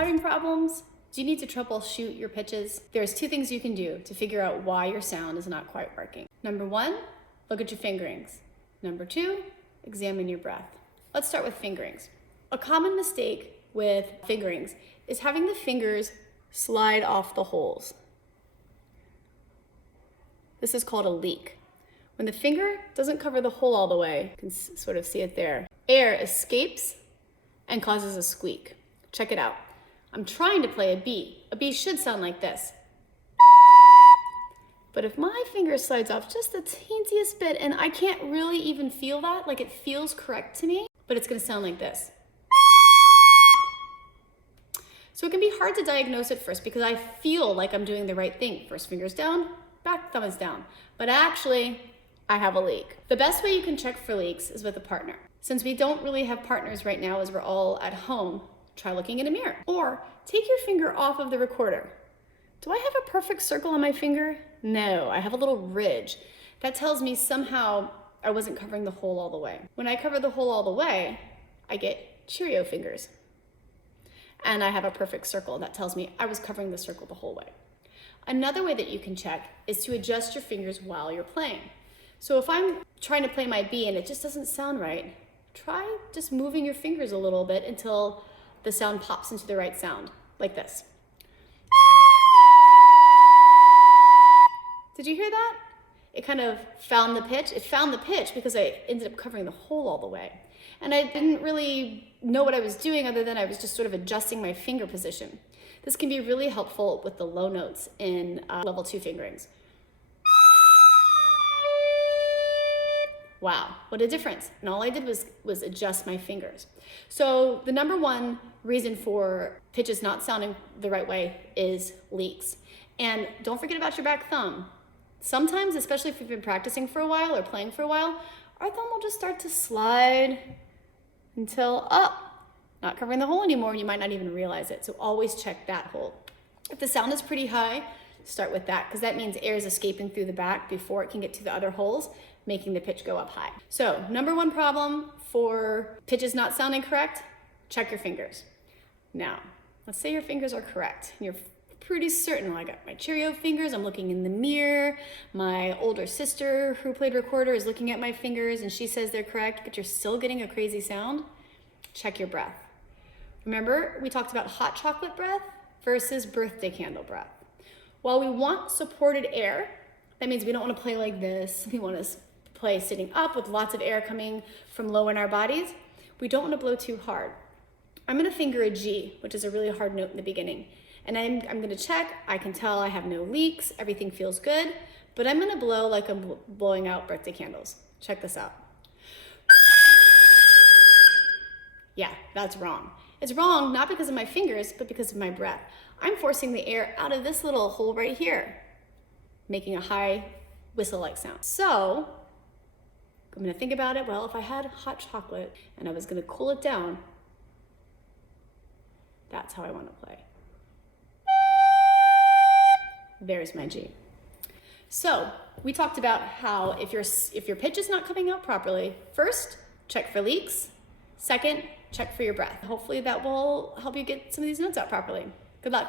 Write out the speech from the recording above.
having problems? Do you need to troubleshoot your pitches? There's two things you can do to figure out why your sound is not quite working. Number one, look at your fingerings. Number two, examine your breath. Let's start with fingerings. A common mistake with fingerings is having the fingers slide off the holes. This is called a leak. When the finger doesn't cover the hole all the way, you can sort of see it there, air escapes and causes a squeak. Check it out. I'm trying to play a B. A B should sound like this. But if my finger slides off just the teensiest bit and I can't really even feel that, like it feels correct to me, but it's gonna sound like this. So it can be hard to diagnose at first because I feel like I'm doing the right thing. First finger's down, back thumb is down. But actually, I have a leak. The best way you can check for leaks is with a partner. Since we don't really have partners right now as we're all at home, try looking in a mirror. Or take your finger off of the recorder. Do I have a perfect circle on my finger? No, I have a little ridge. That tells me somehow I wasn't covering the hole all the way. When I cover the hole all the way, I get Cheerio fingers. And I have a perfect circle. That tells me I was covering the circle the whole way. Another way that you can check is to adjust your fingers while you're playing. So if I'm trying to play my B and it just doesn't sound right, try just moving your fingers a little bit until the sound pops into the right sound, like this. Did you hear that? It kind of found the pitch. It found the pitch because I ended up covering the hole all the way. And I didn't really know what I was doing other than I was just sort of adjusting my finger position. This can be really helpful with the low notes in level 2 fingerings. Wow, what a difference. And all I did was adjust my fingers. So the number one reason for pitches not sounding the right way is leaks. And don't forget about your back thumb. Sometimes, especially if you've been practicing for a while or playing for a while, our thumb will just start to slide until, not covering the hole anymore, and you might not even realize it. So always check that hole. If the sound is pretty high, start with that, because that means air is escaping through the back before it can get to the other holes, making the pitch go up high. So number one problem for pitches not sounding correct, check your fingers. Now, let's say your fingers are correct. You're pretty certain, well, I got my Cheerio fingers, I'm looking in the mirror, my older sister who played recorder is looking at my fingers and she says they're correct, but you're still getting a crazy sound, check your breath. Remember, we talked about hot chocolate breath versus birthday candle breath. While we want supported air, that means we don't want to play like this. We want to play sitting up with lots of air coming from low in our bodies. We don't want to blow too hard. I'm going to finger a G, which is a really hard note in the beginning. And I'm going to check. I can tell I have no leaks. Everything feels good. But I'm going to blow like I'm blowing out birthday candles. Check this out. Yeah, that's wrong. It's wrong not because of my fingers, but because of my breath. I'm forcing the air out of this little hole right here, making a high whistle-like sound. So I'm going to think about it. Well, if I had hot chocolate and I was going to cool it down, that's how I want to play. There's my G. So we talked about how if your pitch is not coming out properly, first, check for leaks. Second, check for your breath. Hopefully that will help you get some of these notes out properly. Good luck.